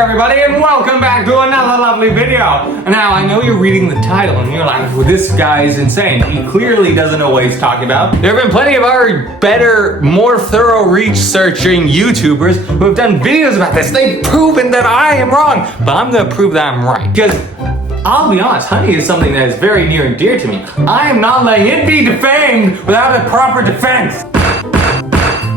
there, everybody, and welcome back to another lovely video. Now, I know you're reading the title and you're like, well, this guy is insane. He clearly doesn't know what he's talking about. There have been plenty of other better, more thorough researching YouTubers who have done videos about this. They've proven that I am wrong, but I'm gonna prove that I'm right. Because I'll be honest, honey is something that is very near and dear to me. I am not letting it be defamed without a proper defense.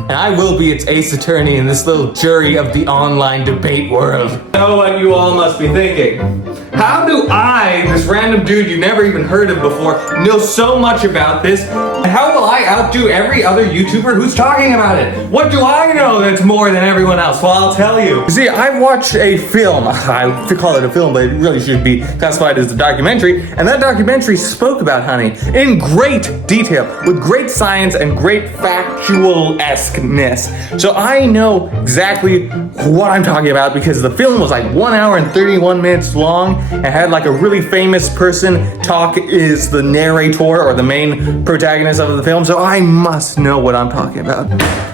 And I will be its ace attorney in this little jury of the online debate world. I know what you all must be thinking. How do I, this random dude you never even heard of before, know so much about this? And how will I outdo every other YouTuber who's talking about it? What do I know that's more than everyone else? Well, I'll tell you. See, I watched a film. I call it a film, but it really should be classified as a documentary. And that documentary spoke about honey in great detail, with great science and great factual-esqueness. So I know exactly what I'm talking about because the film was like 1 hour and 31 minutes long. It had like a really famous person talk is the narrator or the main protagonist of the film, so I must know what I'm talking about.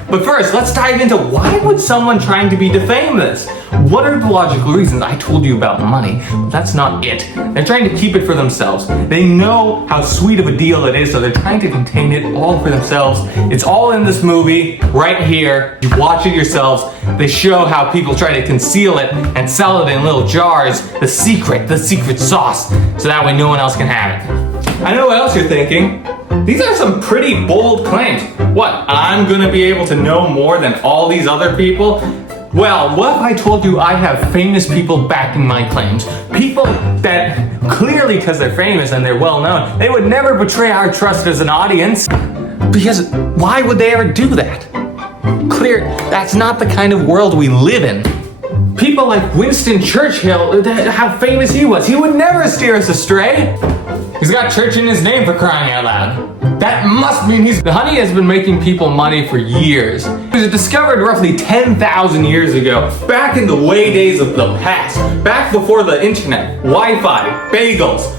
But first, let's dive into why would someone trying to be defame this? What are the logical reasons? I told you about money, but that's not it. They're trying to keep it for themselves. They know how sweet of a deal it is, so they're trying to contain it all for themselves. It's all in this movie, right here. You watch it yourselves. They show how people try to conceal it and sell it in little jars, the secret sauce, so that way no one else can have it. I know what else you're thinking. These are some pretty bold claims. What, I'm gonna be able to know more than all these other people? Well, what if I told you I have famous people backing my claims? People that clearly, because they're famous and they're well known, they would never betray our trust as an audience. Because why would they ever do that? That's not the kind of world we live in. People like Winston Churchill, how famous he was, he would never steer us astray. He's got church in his name, for crying out loud. That must mean the honey has been making people money for years. It was discovered roughly 10,000 years ago, back in the way days of the past, back before the internet, Wi-Fi, bagels.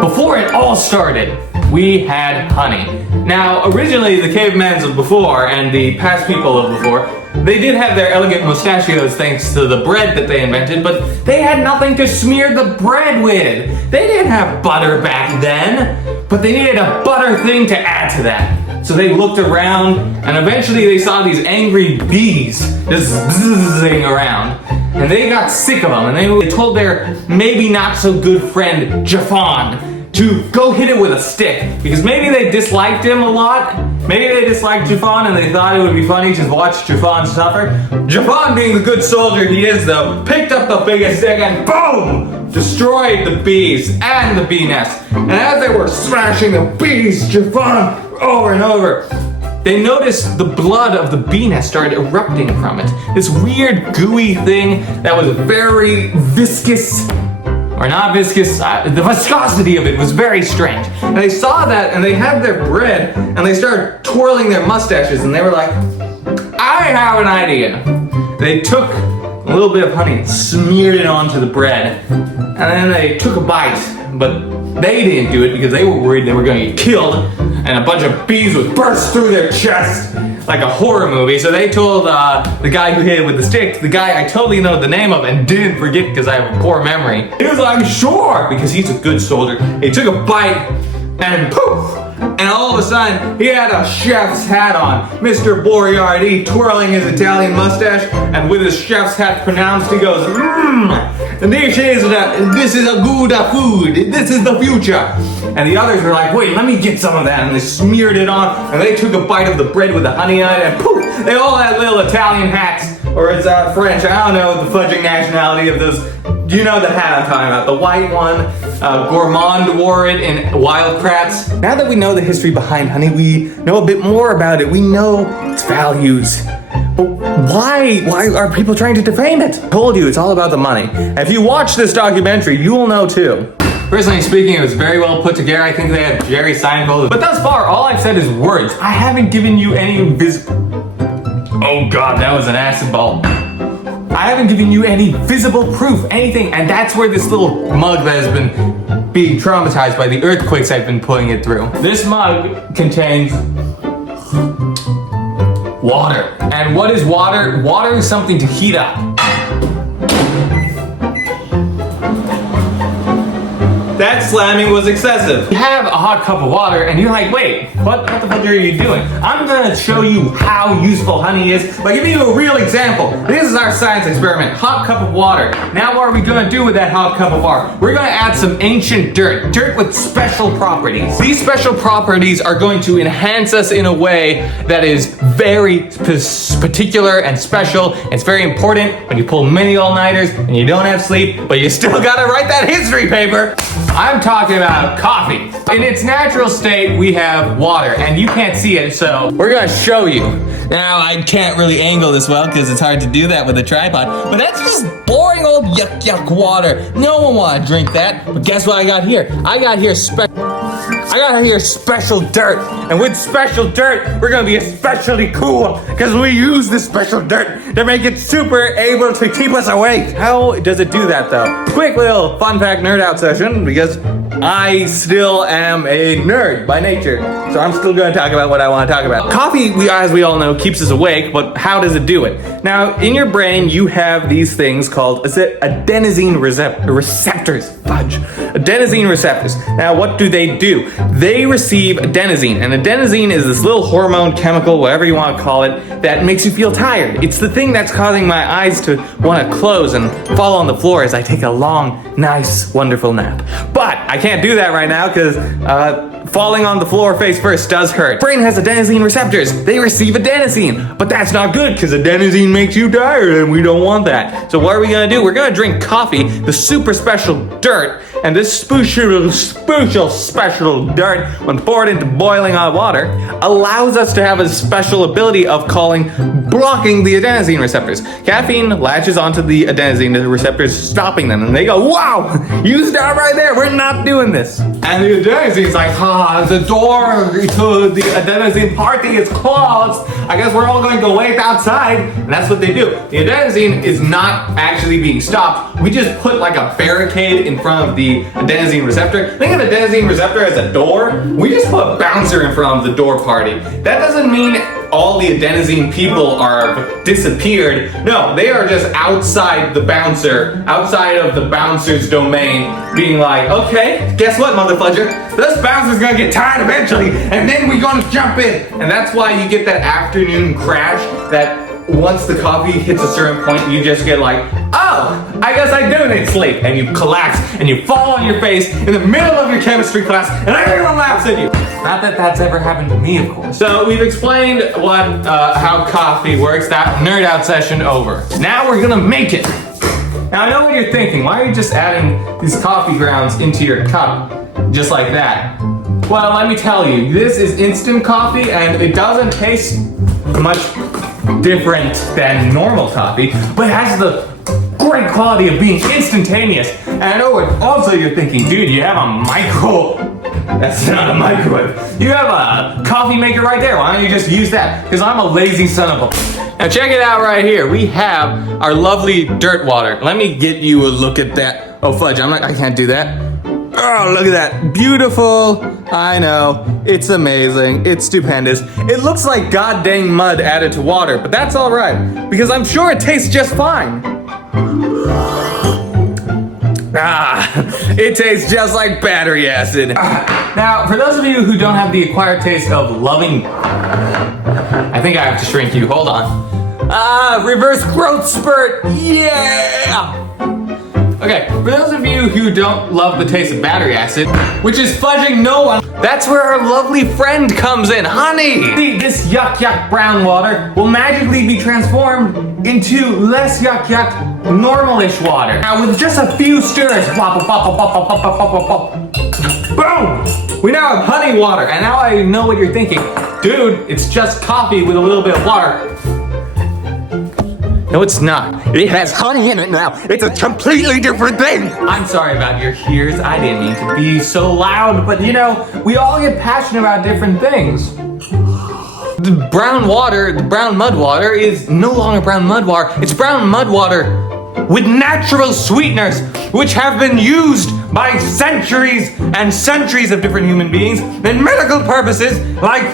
Before it all started, we had honey. Now, originally the cavemans of before and the past people of before, they did have their elegant mustachios thanks to the bread that they invented, but they had nothing to smear the bread with. They didn't have butter back then, but they needed a butter thing to add to that. So they looked around, and eventually they saw these angry bees just buzzing around. And they got sick of them, and they told their maybe not so good friend, Jafon, to go hit it with a stick, because maybe they disliked him a lot. Maybe they disliked Jafon and they thought it would be funny to watch Jafon suffer. Jafon, being the good soldier he is though, picked up the biggest stick and boom! Destroyed the bees and the bee nest. And as they were smashing the bees, Jafon, over and over, they noticed the blood of the bee nest started erupting from it. This weird gooey thing that was very viscous. Or not viscous, the viscosity of it was very strange. And they saw that and they had their bread and they started twirling their mustaches and they were like, I have an idea. They took a little bit of honey and smeared it onto the bread and then they took a bite, but they didn't do it because they were worried they were going to get killed and a bunch of bees would burst through their chest like a horror movie. So they told the guy who hit it with the stick, the guy I totally know the name of and didn't forget because I have a poor memory. He was like, sure, because he's a good soldier. He took a bite and poof, and all of a sudden he had a chef's hat on. Mr. Moriarty twirling his Italian mustache and with his chef's hat pronounced, he goes, this is a good food. This is the future. And the others were like, wait, let me get some of that. And they smeared it on and they took a bite of the bread with the honey on it and poof, they all had little Italian hats, or it's French, I don't know the fudging nationality of those. You know the hat I'm talking about, the white one. Gourmand wore it in Wild Kratts. Now that we know the history behind honey, we know a bit more about it. We know its values. But why are people trying to defame it? I told you, it's all about the money. If you watch this documentary, you will know too. Personally speaking, it was very well put together. I think they had Jerry Seinfeld. But thus far, all I've said is words. I haven't given you any Oh God, that was an acid ball. I haven't given you any visible proof, anything, and that's where this little mug that has been being traumatized by the earthquakes I've been putting it through. This mug contains water. And what is water? Water is something to heat up. That slamming was excessive. You have a hot cup of water and you're like, wait, what the fuck are you doing? I'm gonna show you how useful honey is by giving you a real example. This is our science experiment, hot cup of water. Now what are we gonna do with that hot cup of water? We're gonna add some ancient dirt with special properties. These special properties are going to enhance us in a way that is very particular and special. It's very important when you pull many all-nighters and you don't have sleep, but you still gotta write that history paper. I'm talking about coffee. In its natural state, we have water, and you can't see it, so we're gonna show you. Now, I can't really angle this well because it's hard to do that with a tripod, but that's just boring old yuck water. No one wanna drink that, but guess what I got here? I got here special dirt, and with special dirt, we're gonna be especially cool because we use this special dirt to make it super able to keep us awake. How does it do that though? Quick little fun fact nerd out session because I still am a nerd by nature, so I'm still gonna talk about what I wanna talk about. Coffee, as we all know, keeps us awake, but how does it do it? Now, in your brain, you have these things called adenosine receptors. Fudge. Adenosine receptors. Now, what do? They receive adenosine, and adenosine is this little hormone, chemical, whatever you want to call it, that makes you feel tired. It's the thing that's causing my eyes to want to close and fall on the floor as I take a long, nice, wonderful nap. But I can't do that right now because falling on the floor face first does hurt. Brain has adenosine receptors. They receive adenosine, but that's not good because adenosine makes you tired and we don't want that. So what are we gonna do? We're gonna drink coffee, the super special dirt, and this special dirt, when poured into boiling hot water, allows us to have a special ability of blocking the adenosine receptors. Caffeine latches onto the adenosine receptors, stopping them, and they go, wow, you stop right there, we're not doing this. And the adenosine's like, the door to the adenosine party is closed. I guess we're all going to wait outside. And that's what they do. The adenosine is not actually being stopped. We just put like a barricade in front of the adenosine receptor. Think of adenosine receptor as a door. We just put a bouncer in front of the door party. That doesn't mean all the adenosine people are disappeared. No, they are just outside the bouncer, outside of the bouncer's domain, being like, okay, guess what, motherfudger? This bouncer's gonna get tired eventually, and then we're gonna jump in. And that's why you get that afternoon crash that once the coffee hits a certain point, you just get like, oh, I guess I do need sleep. And you collapse and you fall on your face in the middle of your chemistry class, and everyone laughs at you. Not that that's ever happened to me, of course. So we've explained how coffee works. That nerd out session over. Now we're gonna make it. Now I know what you're thinking. Why are you just adding these coffee grounds into your cup just like that? Well, let me tell you, this is instant coffee and it doesn't taste much different than normal coffee, but it has the great quality of being instantaneous. And I know what also you're thinking, dude, you have a micro. That's not a microwave. You have a coffee maker right there. Why don't you just use that? Because I'm a lazy son of a... Now check it out right here. We have our lovely dirt water. Let me get you a look at that. Oh fudge, I can't do that. Oh, look at that. Beautiful. I know. It's amazing. It's stupendous. It looks like god dang mud added to water, but that's all right because I'm sure it tastes just fine. It tastes just like battery acid. Now, for those of you who don't have the acquired taste of loving... I think I have to shrink you. Hold on. Reverse growth spurt. Yeah! Okay, for those of you who don't love the taste of battery acid, which is fudging no one, that's where our lovely friend comes in, honey! See, this yuck brown water will magically be transformed into less yuck normal-ish water. Now with just a few stirs, boom! We now have honey water, and now I know what you're thinking. Dude, it's just coffee with a little bit of water. No, it's not. It has honey in it now. It's a completely different thing. I'm sorry about your ears. I didn't mean to be so loud, but you know, we all get passionate about different things. The brown water, the brown mud water is no longer brown mud water. It's brown mud water with natural sweeteners, which have been used by centuries and centuries of different human beings in medical purposes like...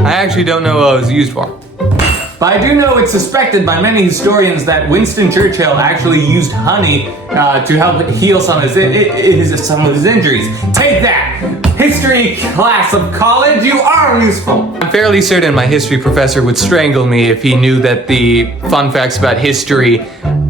I actually don't know what it was used for. But I do know it's suspected by many historians that Winston Churchill actually used honey to help heal some of his injuries. Take that! History class of college, you are useful! I'm fairly certain my history professor would strangle me if he knew that the fun facts about history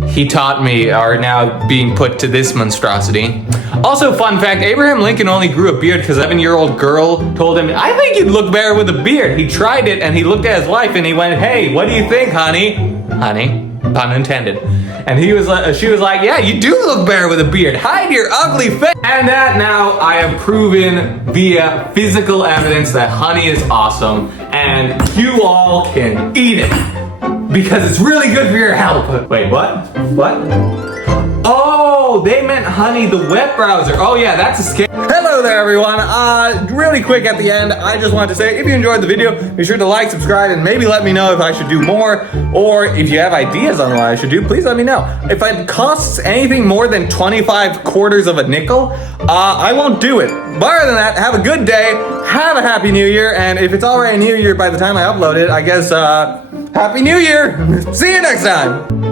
he taught me are now being put to this monstrosity. Also, fun fact, Abraham Lincoln only grew a beard because an 11-year-old girl told him, I think you'd look better with a beard. He tried it and he looked at his wife and he went, hey, what do you think, honey? Honey, pun intended. And she was like, yeah, you do look better with a beard. Hide your ugly face. And that now I have proven via physical evidence that honey is awesome and you all can eat it. Because it's really good for your health. Wait, what? What? Oh, they meant honey, the web browser. Oh yeah, that's a scam. Hello there, everyone. Really quick at the end, I just wanted to say, if you enjoyed the video, be sure to like, subscribe, and maybe let me know if I should do more, or if you have ideas on what I should do, please let me know. If it costs anything more than 25 quarters of a nickel, I won't do it. But other than that, have a good day, have a happy new year, and if it's already New Year by the time I upload it, I guess, Happy New Year! See you next time!